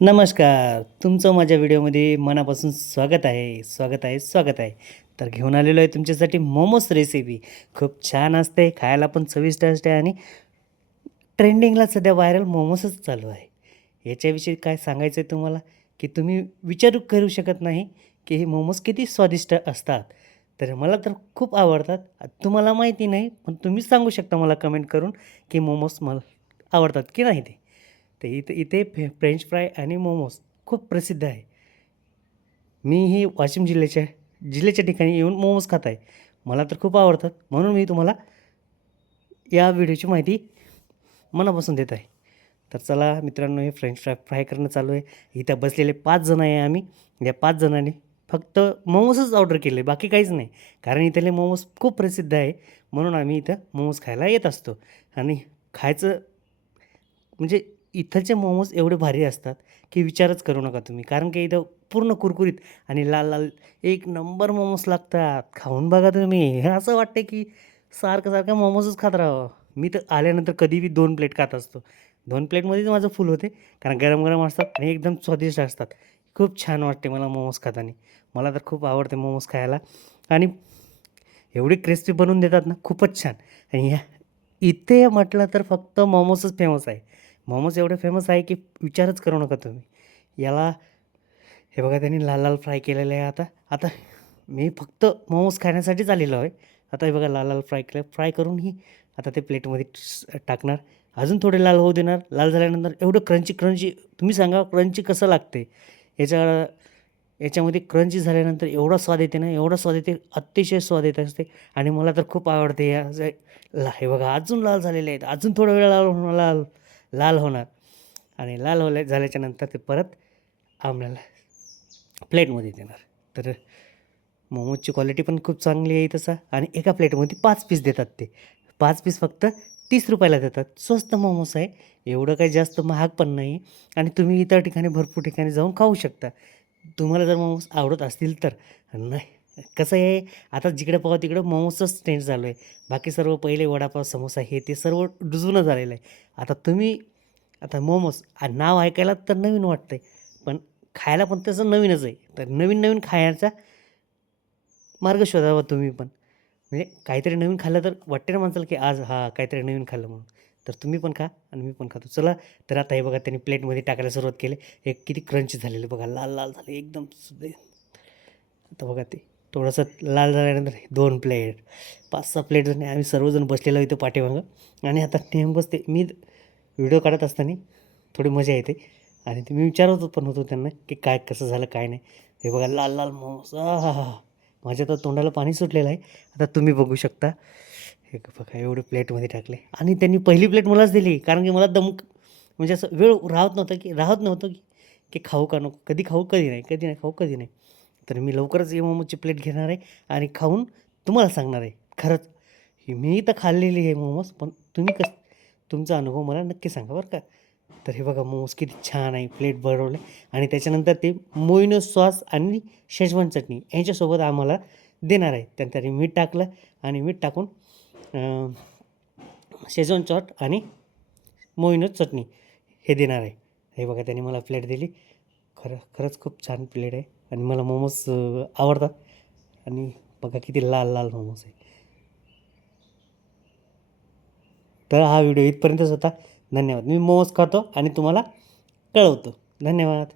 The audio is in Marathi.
नमस्कार. तुमचं माझ्या व्हिडिओमध्ये मनापासून स्वागत आहे स्वागत आहे स्वागत आहे. तर घेऊन आलेलो आहे तुमच्यासाठी मोमोज रेसिपी खूप छान असते खायला पण चविष्ट असते आणि ट्रेंडिंगला सध्या व्हायरल मोमोजच चालू आहे. याच्याविषयी काय सांगायचं आहे तुम्हाला? की तुम्ही विचारू करू शकत नाही की हे मोमोज किती स्वादिष्ट असतात. तर मला तर खूप आवडतात. तुम्हाला माहिती नाही पण तुम्हीच सांगू शकता मला कमेंट करून की मोमोज मला आवडतात की नाही ते. तर इथे इथे फे फ्रेंच फ्राय आणि मोमोज खूप प्रसिद्ध आहे. मी ही वाशिम जिल्ह्याच्या जिल्ह्याच्या ठिकाणी येऊन मोमोज खात आहे मला तर खूप आवडतात. म्हणून मी तुम्हाला या व्हिडिओची माहिती मनापासून देत आहे. तर चला मित्रांनो हे फ्रेंच फ्राय फ्राय करणं चालू आहे. इथं बसलेले पाच जण आहे आम्ही. या पाच जणांनी फक्त मोमोजच ऑर्डर केले बाकी काहीच नाही. कारण इथले मोमोज खूप प्रसिद्ध आहे. म्हणून आम्ही इथं मोमोज खायला येत असतो. आणि खायचं म्हणजे इथलचे मोमोज एवढे भारी असतात की विचारच करू नका तुम्ही. कारण की इथं पूर्ण कुरकुरीत आणि लाल लाल एक नंबर मोमोज लागतात. खाऊन बघा तुम्ही. हे असं वाटते की सारखं सारखं मोमोजच खात राहावं. मी तर आल्यानंतर कधी बी दोन प्लेट खात असतो. दोन प्लेटमध्येच माझं फुल होते. कारण गरम गरम असतात आणि एकदम स्वादिष्ट असतात. खूप छान वाटते मला मोमोज खाताना. मला तर खूप आवडते मोमोज खायला. आणि एवढी क्रिस्पी बनवून देतात ना खूपच छान. आणि ह्या इथे म्हटलं तर फक्त मोमोजच फेमस आहे. मोमोज एवढे फेमस आहे की विचारच करू नका तुम्ही. याला हे बघा त्यांनी लाल लाल फ्राय केलेले आहे आता. आता मी फक्त मोमोज खाण्यासाठीच आलेलो आहे. आता हे बघा लाल लाल फ्राय केलं. फ्राय करूनही आता ते प्लेटमध्ये टाकणार. अजून थोडे लाल होऊ देणार. लाल झाल्यानंतर एवढं क्रंची क्रंची तुम्ही सांगा क्रंची कसं लागते याच्या याच्यामध्ये क्रंची झाल्यानंतर एवढा स्वाद येते ना एवढा स्वाद येते अतिशय स्वाद येत असते. आणि मला तर खूप आवडते या हे बघा अजून लाल झालेले आहेत. अजून थोडा वेळ लाल होणार लाल. लाल होणार. आणि लाल होल्या झाल्याच्यानंतर ते परत आम्हाला प्लेटमध्ये देणार. तर मोमोजची क्वालिटी पण खूप चांगली आहे तसा आणि एका प्लेटमध्ये पाच पीस देतात ते. पाच पीस फक्त तीस रुपयाला देतात. स्वस्त मोमोज आहे. एवढं काही जास्त महाग पण नाही. आणि तुम्ही इतर ठिकाणी भरपूर ठिकाणी जाऊन खाऊ शकता. तुम्हाला जर मोमोज आवडत असतील तर नाही. कसं आहे आता जिकडे पाहू तिकडं मोमोजचंच ट्रेंड चालू आहे. बाकी सर्व पहिले वडापाव समोसा हे ते सर्व डुजून झालेलं आहे. आता तुम्ही आता मोमोज नाव ऐकायला तर नवीन वाटतं आहे पण खायला पण तसं नवीनच आहे. तर नवीन नवीन खायचा मार्ग शोधावा तुम्ही पण. म्हणजे काहीतरी नवीन खाल्लं तर वाटते ना माणसाला की आज हा काहीतरी नवीन खाल्लं म्हणून. तर तुम्ही पण खा आणि मी पण खातो. चला तर आता हे बघा त्यांनी प्लेटमध्ये टाकायला सुरुवात केली. हे किती क्रंची झालेलं बघा लाल लाल झाले एकदम आता बघा ते. थोडंसं लाल झाल्यानंतर हे दोन प्लेट पाच सहा प्लेट आणि आम्ही सर्वजण बसलेलो इथं पाठीमागं. आणि आता नेम बसते. मी व्हिडिओ काढत असताना थोडी मजा येते. आणि ते मी विचारत पण होतो त्यांना की काय कसं झालं काय नाही. हे बघा लाल लाल मोमोज हा हा हा माझ्या तर तोंडाला पाणी सुटलेलं आहे. आता तुम्ही बघू शकता. हे बघा एवढे प्लेटमध्ये टाकले. आणि त्यांनी पहिली प्लेट मलाच दिली. कारण की मला दमक म्हणजे असं वेळ राहत नव्हता की राहत नव्हतं की की खाऊ का नको. कधी खाऊ कधी नाही. कधी नाही खाऊ कधी नाही. तर मी लवकरच मोमोची प्लेट घेणार आहे आणि खाऊन तुम्हाला सांगणार आहे. खरंच मी तर खाल्लेली आहे मोमोज पण तुम्ही कस तुमचा अनुभव मला नक्की सांगा बरं का. तर हे बघा मोमोज किती छान आहे प्लेट भरवले आणि त्याच्यानंतर ते मोईनो सॉस आणि शेजवान चटणी यांच्यासोबत आम्हाला देणार आहे. त्यानंतर मीठ टाकलं आणि मीठ टाकून शेजवान चॉट आणि मोईनो चटणी हे देणार आहे. हे बघा त्याने मला प्लेट दिली. खरं खरंच खूप छान प्लेट आहे आणि मला मोमोज आवडतात? आणि बघा किती लाल लाल मोमोज आहे. तर हा व्हिडिओ इथपर्यंतच होता. धन्यवाद. मी मोमोज खातो आणि तुम्हाला कळवतो. धन्यवाद.